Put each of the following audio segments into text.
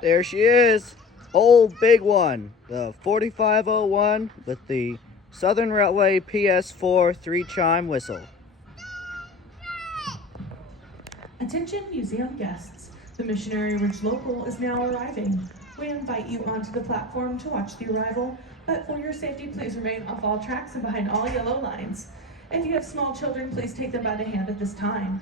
There she is. Old big one. The 4501 with the Southern Railway PS4 3-chime whistle. Attention museum guests. The Missionary Ridge Local is now arriving. We invite you onto the platform to watch the arrival, but for your safety, please remain off all tracks and behind all yellow lines. If you have small children, please take them by the hand at this time.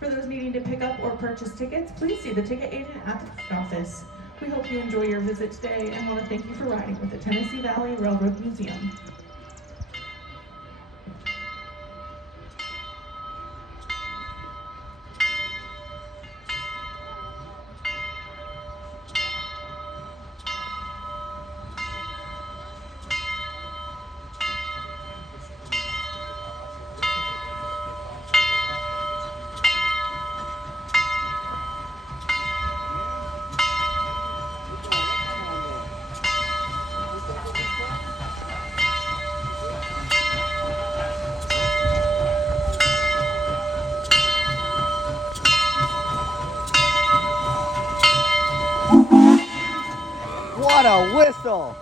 For those needing to pick up or purchase tickets, please see the ticket agent at the ticket office. We hope you enjoy your visit today and want to thank you for riding with the Tennessee Valley Railroad Museum. What a whistle!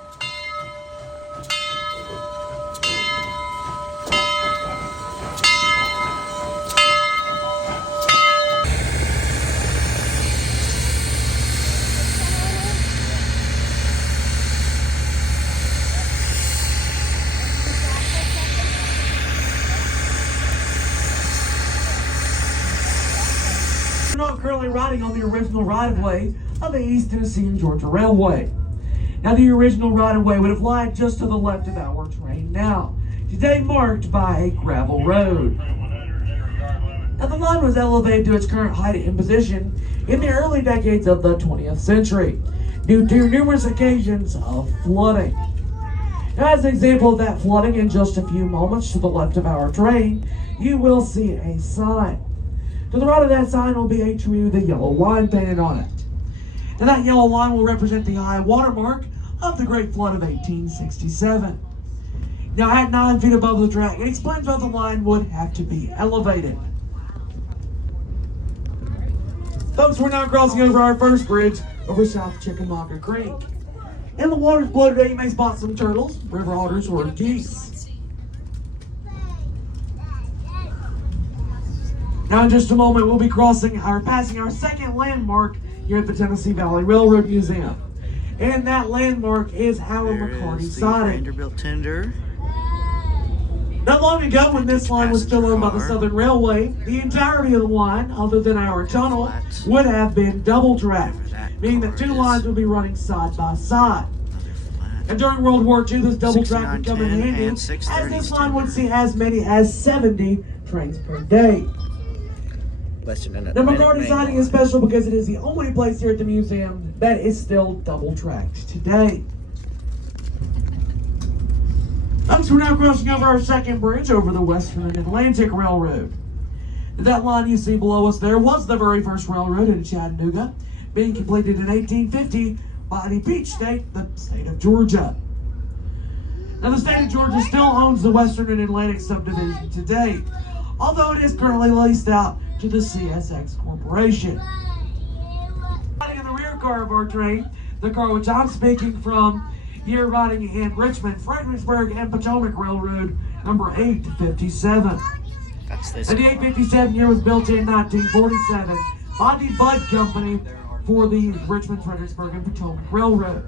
We're not currently riding on the original right-of-way of the East Tennessee and Georgia Railway. Now, the original right-of-way would have lied just to the left of our train now, today marked by a gravel road. Now, the line was elevated to its current height and position in the early decades of the 20th century, due to numerous occasions of flooding. Now, as an example of that flooding, in just a few moments to the left of our train, you will see a sign. To the right of that sign will be a tree with a yellow line painted on it. Now, that yellow line will represent the high water mark of the Great Flood of 1867. Now, at 9 feet above the track, it explains why the line would have to be elevated. Folks, we're now crossing over our first bridge over South Chickamauga Creek. In the waters below today, you may spot some turtles, river otters, or geese. Now, in just a moment, we'll be passing our second landmark here at the Tennessee Valley Railroad Museum. And that landmark is our McCarty siding. Vanderbilt tender. Not long ago, when this line was still owned by the Southern Railway, the entirety of the line, other than our tunnel, would have been double-tracked, meaning that two lines would be running side by side. And during World War II, this double track would come in handy, as this line would see as many as 70 trains per day. The McCarty siding is special because it is the only place here at the museum that is still double-tracked today. Folks, we're now crossing over our second bridge over the Western and Atlantic Railroad. That line you see below us there was the very first railroad in Chattanooga, being completed in 1850 by the Peach State, the state of Georgia. Now, the state of Georgia still owns the Western and Atlantic subdivision today, although it is currently leased out to the CSX Corporation. Riding in the rear car of our train, the car which I'm speaking from, here riding in Richmond, Fredericksburg, and Potomac Railroad, number 857. And the 857 year was built in 1947 by the Bud Company for the Richmond, Fredericksburg, and Potomac Railroad.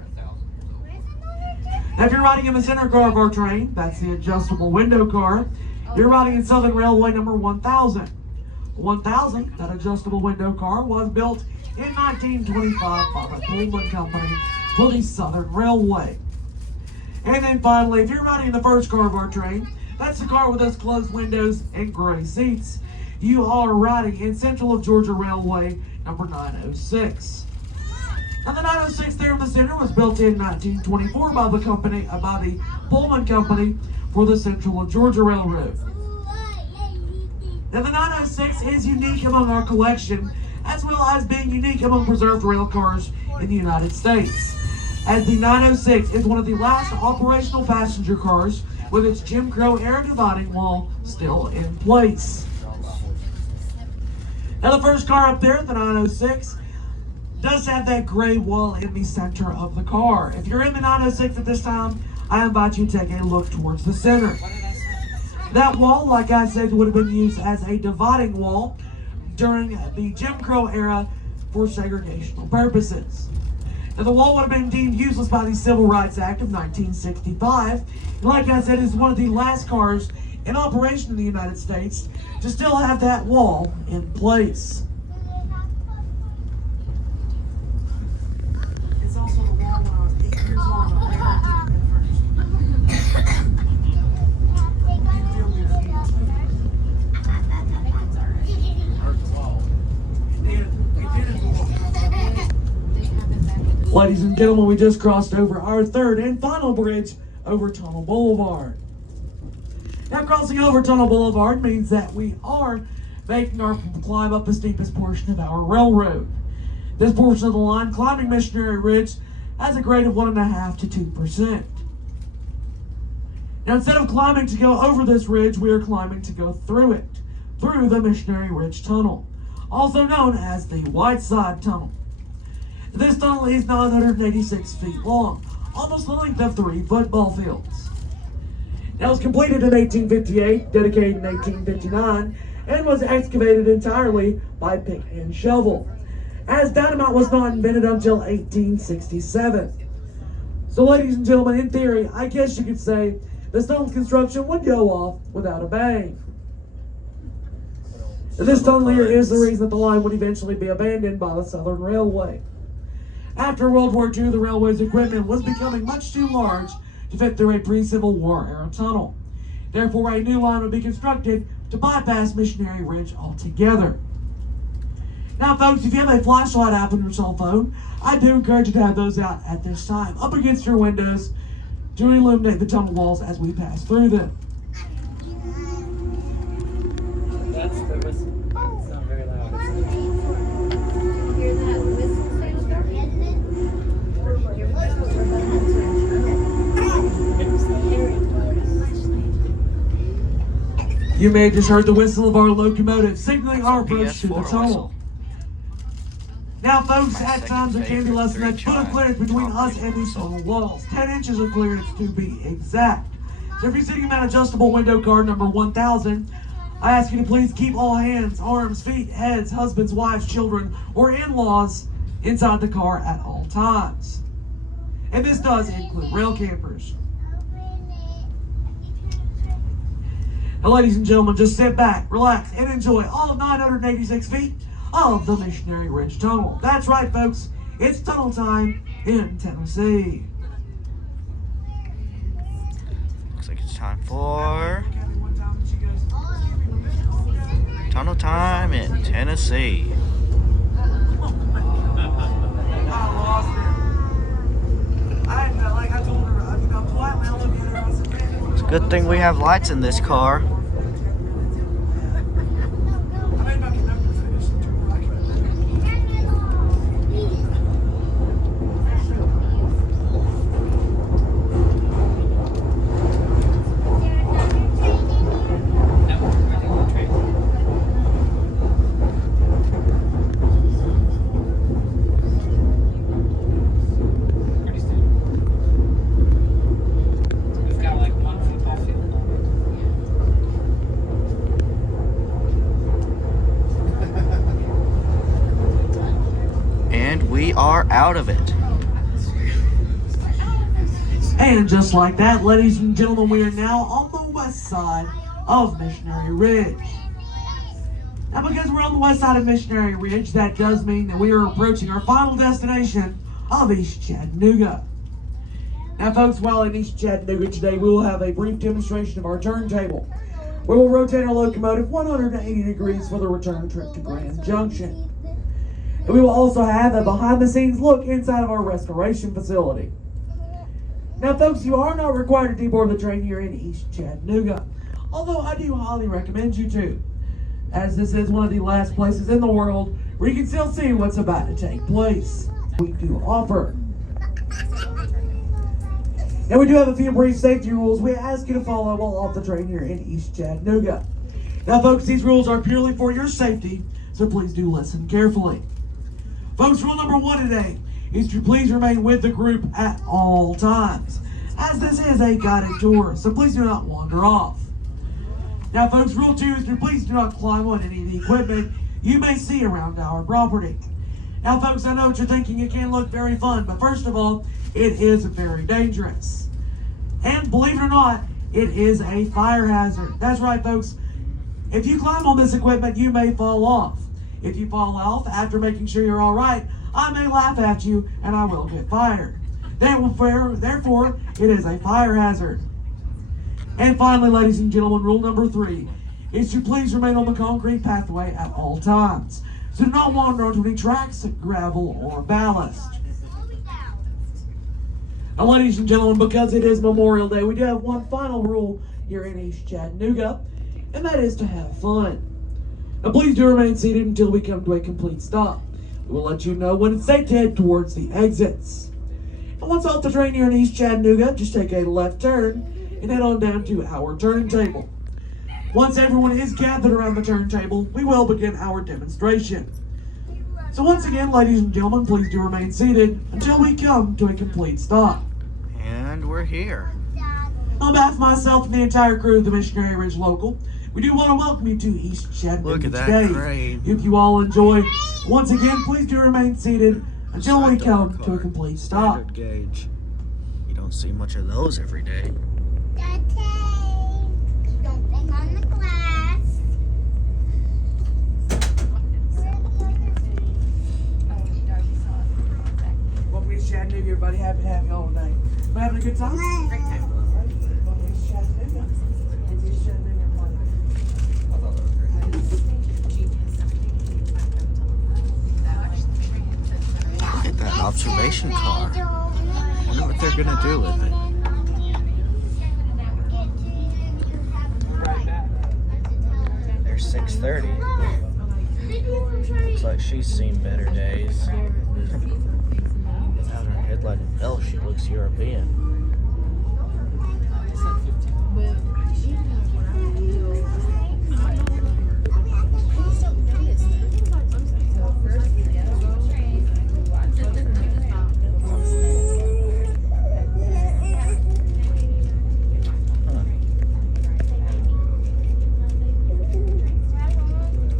Now, if you're riding in the center car of our train, that's the adjustable window car, you're riding in Southern Railway number 1000. 1000, that adjustable window car, was built in 1925 by the Baldwin Company for the Southern Railway. And then finally, if you're riding in the first car of our train, that's the car with those closed windows and gray seats. You are riding in Central of Georgia Railway number 906. And the 906 there in the center was built in 1924 by the Pullman Company for the Central of Georgia Railroad. Now, the 906 is unique among our collection, as well as being unique among preserved rail cars in the United States, as the 906 is one of the last operational passenger cars with its Jim Crow era dividing wall still in place. Now, the first car up there, the 906, does have that gray wall in the center of the car. If you're in the 906 at this time, I invite you to take a look towards the center. That wall, like I said, would have been used as a dividing wall during the Jim Crow era for segregational purposes. Now, the wall would have been deemed useless by the Civil Rights Act of 1965. And like I said, it's one of the last cars in operation in the United States to still have that wall in place. It's also the wall when I was 8 years old. Ladies and gentlemen, we just crossed over our third and final bridge over Tunnel Boulevard. Now, crossing over Tunnel Boulevard means that we are making our climb up the steepest portion of our railroad. This portion of the line, climbing Missionary Ridge, has a grade of 1.5 to 2%. Now, instead of climbing to go over this ridge, we are climbing to go through it, through the Missionary Ridge Tunnel, also known as the Whiteside Tunnel. This tunnel is 986 feet long, almost the length of 3 football fields. Now, it was completed in 1858, dedicated in 1859, and was excavated entirely by pick and shovel, as dynamite was not invented until 1867. So, ladies and gentlemen, in theory, I guess you could say this tunnel's construction would go off without a bang. This tunnel here is the reason that the line would eventually be abandoned by the Southern Railway. After World War II, the railway's equipment was becoming much too large to fit through a pre-Civil War era tunnel. Therefore, a new line would be constructed to bypass Missionary Ridge altogether. Now, folks, if you have a flashlight app on your cell phone, I do encourage you to have those out at this time, up against your windows, to illuminate the tunnel walls as we pass through them. That's the whistle. It's not very loud. Hear that whistle sound? You may have just heard the whistle of our locomotive signaling our approach to the PS4 tunnel. whistle. Now, folks, My at second favorite times it can be less than a three foot of chime. clearance between us and these tunnel walls. 10 inches of clearance to be exact. So if you're sitting in that adjustable window car number 1000, I ask you to please keep all hands, arms, feet, heads, husbands, wives, children, or in-laws inside the car at all times. And this does include rail campers. Now, ladies and gentlemen, just sit back, relax, and enjoy all 986 feet of the Missionary Ridge Tunnel. That's right, folks. It's tunnel time in Tennessee. Looks like it's time for tunnel time in Tennessee. It's a good thing we have lights in this car. We are out of it. And just like that, ladies and gentlemen, we are now on the west side of Missionary Ridge. Now, because we're on the west side of Missionary Ridge, that does mean that we are approaching our final destination of East Chattanooga. Now, folks, while in East Chattanooga today, we will have a brief demonstration of our turntable. We will rotate our locomotive 180 degrees for the return trip to Grand Junction. And we will also have a behind-the-scenes look inside of our restoration facility. Now, folks, you are not required to deboard the train here in East Chattanooga, although I do highly recommend you to, as this is one of the last places in the world where you can still see what's about to take place. We do offer. Now, we do have a few brief safety rules we ask you to follow while off the train here in East Chattanooga. Now, folks, these rules are purely for your safety, so please do listen carefully. Folks, rule number 1 today is to please remain with the group at all times, as this is a guided tour, so please do not wander off. Now, folks, rule 2 is to please do not climb on any of the equipment you may see around our property. Now, folks, I know what you're thinking. It can look very fun, but first of all, it is very dangerous. And believe it or not, it is a fire hazard. That's right, folks. If you climb on this equipment, you may fall off. If you fall off after making sure you're all right, I may laugh at you and I will get fired. Therefore, it is a fire hazard. And finally, ladies and gentlemen, rule number 3 is to please remain on the concrete pathway at all times. So do not wander onto any tracks, gravel, or ballast. Now, ladies and gentlemen, because it is Memorial Day, we do have one final rule here in East Chattanooga, and that is to have fun. Now, please do remain seated until we come to a complete stop. We will let you know when it's safe to head towards the exits. And once off the train here in East Chattanooga, just take a left turn and head on down to our turntable. Once everyone is gathered around the turntable, we will begin our demonstration. So once again, ladies and gentlemen, please do remain seated until we come to a complete stop. And we're here. On behalf of myself and the entire crew of the Missionary Ridge Local, we do want to welcome you to East Chattanooga Look at that today. crane. If you all enjoy, once again, please do remain seated until we come to a complete stop. Standard gauge. You don't see much of those every day. Jumping on the glass. Welcome to East Chattanooga, everybody. Happy to have you all today. We're having a good time? Great time. Welcome to East Chattanooga. East Chattanooga, everybody. Look at that observation car. I wonder what they're gonna do with it. There's 6:30. Looks like she's seen better days. Without her headlight and bell, she looks European.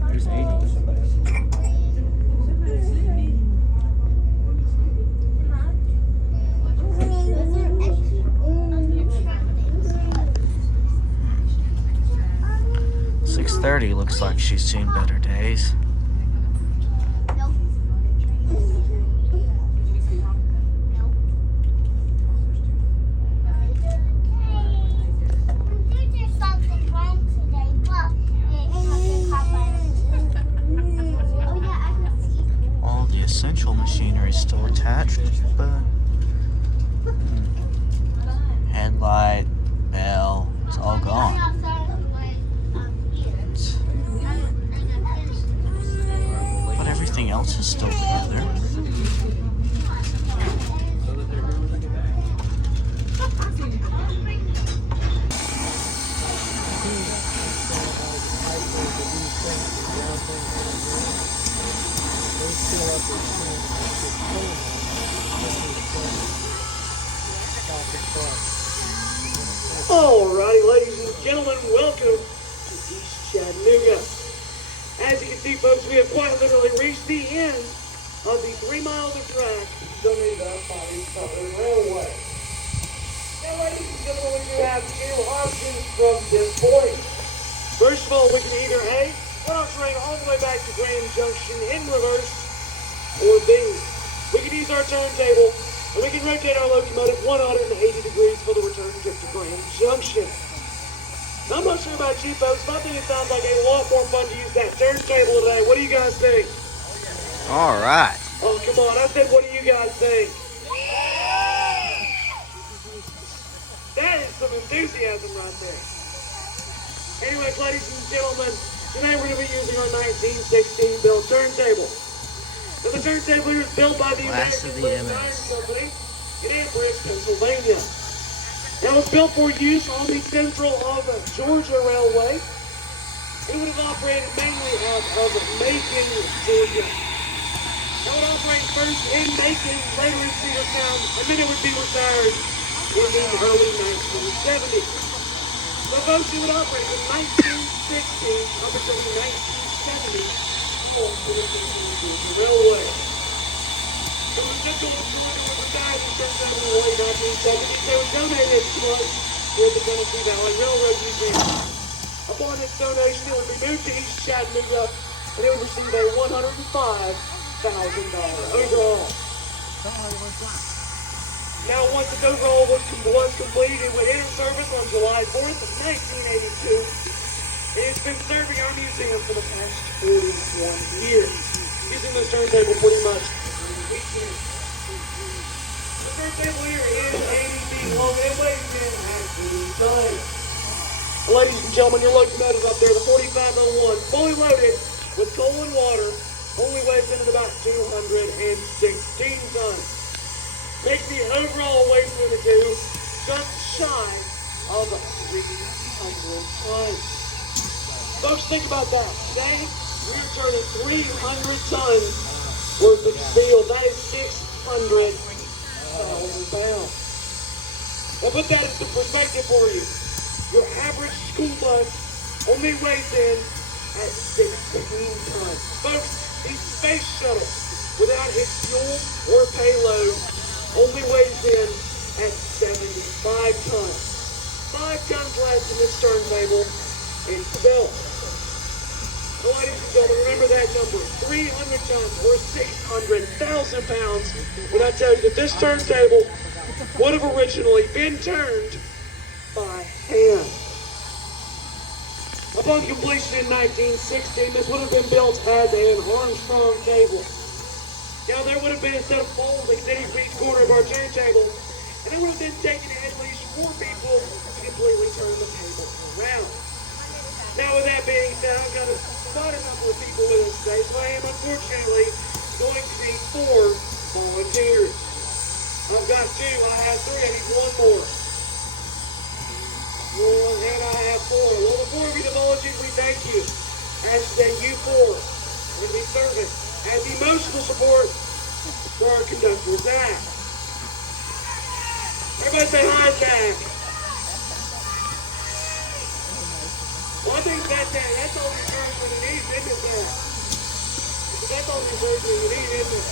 There's 80. 6:30 looks like she's seen better days. All the essential machinery is still attached, but headlight, bell, it's all gone. But everything else is still together. Alrighty, ladies and gentlemen, welcome to East Chattanooga. As you can see, folks, we have quite literally reached the end of the 3 miles of track donated by the Southern Railway. Now, ladies and gentlemen, we do have 2 options from this point. First of all, we can either A, run our train all the way back to Grand Junction in reverse, or B, we can use our turntable and we can rotate our locomotive 180 degrees for the return trip to Grand Junction. Now, I'm not sure about you folks, but I think it sounds like a lot more fun to use that turntable today. What do you guys think? All right. Oh, come on. I said, what do you guys think? That is some enthusiasm right there. Anyways, ladies and gentlemen, today we're going to be using our 1916 built turntable. Now, the turntable here is built by the Last American of the Iron MS. Company in Amherst, Pennsylvania. Now, it was built for use on the Central of Georgia Railway. It would have operated mainly out of Macon, Georgia. That would operate first in Macon, later in Cedartown, and then it would be retired in the early 1970s. So folks, it would operate from 1916 up until the 1970s on the railway. It was just going to was retired in Turntable in the late 1970s. They were donated to us with the Tennessee Valley Railroad Museum. Upon its donation, it would be moved to East Chattanooga, and it would receive a $105,000 overhaul. Now, once its overhaul was completed, it would enter service on July 4th of 1982. It has been serving our museum for the past 41 years, using this turntable pretty much each year. The turntable here is 80 feet long and weighs in at 80 tons. Ladies and gentlemen, your locomotive up there, the 4501, fully loaded with coal and water, only weighs in at about 216 tons. Making the overall weight limit to just shy of 300 tons. Folks, think about that. Today, we're turning 300 tons worth of steel. That is 600,000 pounds. Now put that into perspective for you. Your average school bus only weighs in at 16 tons. Folks, the space shuttle, without its fuel or payload, only weighs in at 75 tons. 5 tons less than this turntable itself. So ladies and gentlemen, remember that number, 300 tons or 600,000 pounds, when I tell you that this turntable would have originally been turned by hand. Upon completion in 1916, this would have been built as an Armstrong table. Now there would have been a set of poles extending from each corner of our turntable, and it would have been taken at least 4 people to completely turn the table around. Now with that being said, I've got quite a number of people with us today, so I am unfortunately going to need 4 volunteers. I've got 2, I have 3, I need 1 more. And I have 4. Well, the 4 of you, the volunteers, we thank you. As then you 4 will be serving as emotional support for our conductor, Zach. Everybody say hi, Zach. Well, I think that's all the encouragement you need, isn't it, Zach? That's all the encouragement you need, isn't it?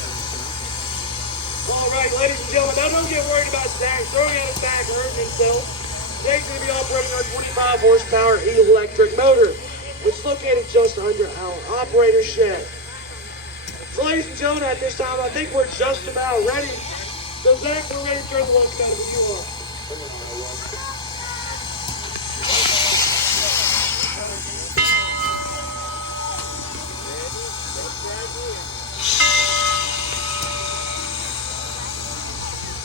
All right, ladies and gentlemen, now don't get worried about Zach throwing out his back or hurting himself. Zach's going to be operating our 25 horsepower electric motor, which is located just under our operator shed. So ladies and gentlemen, at this time, I think we're just about ready. So Zach, we're ready to turn the locomotive when you are.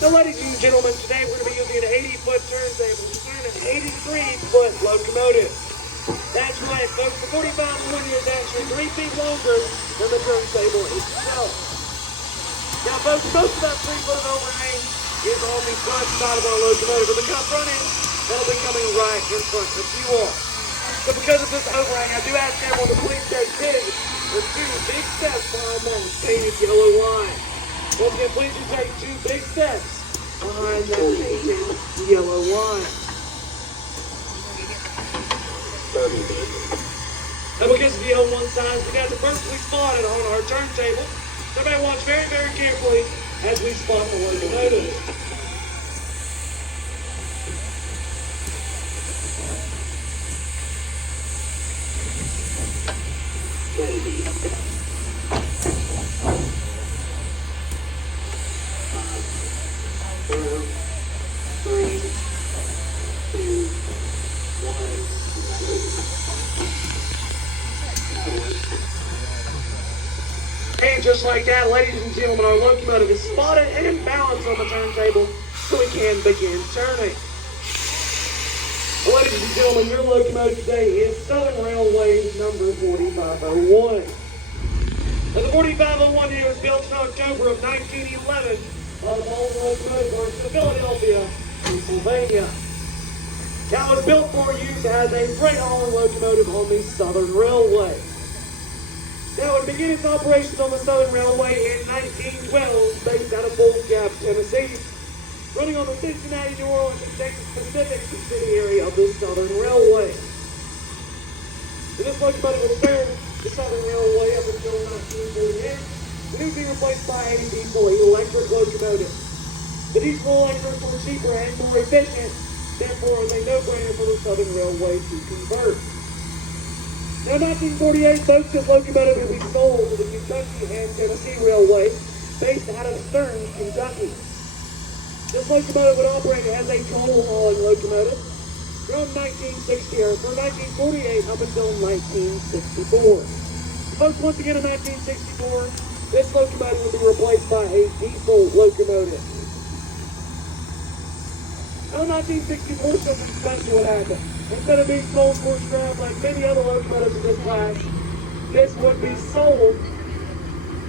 So ladies and gentlemen, today we're going to be using an 80-foot turntable to turn an 83-foot locomotive. That's right, folks, the 4501 is actually 3 feet longer than the turntable itself. Now folks, most of that 3-foot overhang is on the front side of our locomotive, but the front end, that'll be coming right in front of you all. So because of this overhang, I do ask everyone to please take big. There's 2 big steps behind that painted yellow line. Once again, please do take 2 big steps behind that painted yellow line. Now because of the L1 signs, we got it perfectly spotted on our turntable. So everybody watch very, very carefully as we spot the locomotive. And just like that, ladies and gentlemen, our locomotive is spotted and balanced on the turntable so we can begin turning. Well, ladies and gentlemen, your locomotive today is Southern Railway number 4501. Now, the 4501 here was built in October of 1911 on the Baldwin Locomotive Works in Philadelphia, Pennsylvania. Now, it was built for use as a freight hauling locomotive on the Southern Railway. Now, it began its operations on the Southern Railway in 1912, based out of Bull Gap, Tennessee, running on the Cincinnati, New Orleans, and Texas Pacific subsidiary of the Southern Railway. And this locomotive would serve the Southern Railway up until 1948, when it would be replaced by a diesel electric locomotive. The diesel electrics were cheaper and more efficient, therefore it was a no-brainer for the Southern Railway to convert. Now, in 1948, folks, this locomotive would be sold to the Kentucky and Tennessee Railway, based out of Stearns, Kentucky. This locomotive would operate as a coal hauling locomotive from 1948 up until 1964. Folks, once again in 1964, this locomotive would be replaced by a diesel locomotive. Now, in 1964, something special would happen. Instead of being sold for scrap like many other locomotives in this class, this would be sold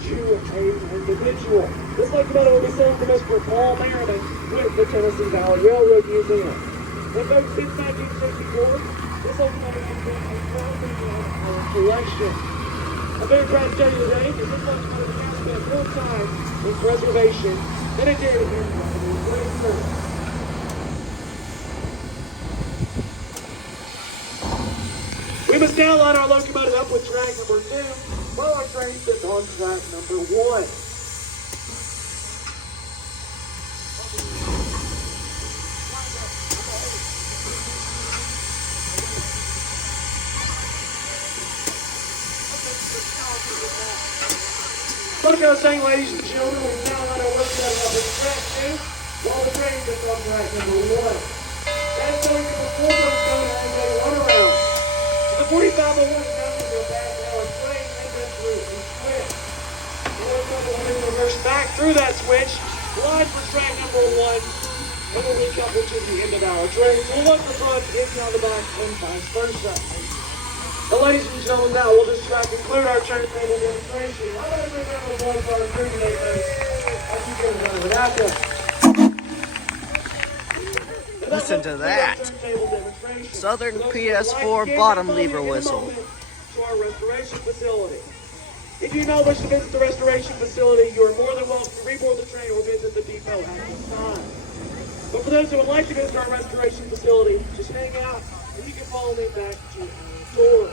to an individual. This locomotive will be sold to Mr. Paul Merriman with the Tennessee Valley Railroad Museum. And folks, since 1964, this locomotive has been a property of our collection. I'm very proud to tell you today that this locomotive has spent more time in preservation than it did in Princeton. We must now line our locomotive up with track number 2, while our train sits on track number 1. Like I was saying, ladies and gentlemen, we now line our locomotive up with track 2, while the train sits on track number 1. That is going to perform what's known as a runaround. The 4501 comes to a pass now a train and then through a switch. The locomotive will then reverse back through that switch, line for track number 1, and we'll recouple to the end of our train. So we'll look the front, in on the back, and vice versa. Now, ladies and gentlemen, now we'll just conclude our turntable demonstration. I'm going to bring down the one for our crew today, folks. As you get another without them. Listen to that. Southern PS4 bottom lever whistle. To our restoration facility. If you now wish to visit the restoration facility, you are more than welcome to reboard the train or visit the depot at this time. But for those who would like to visit our restoration facility, just hang out and you can follow me back to our door.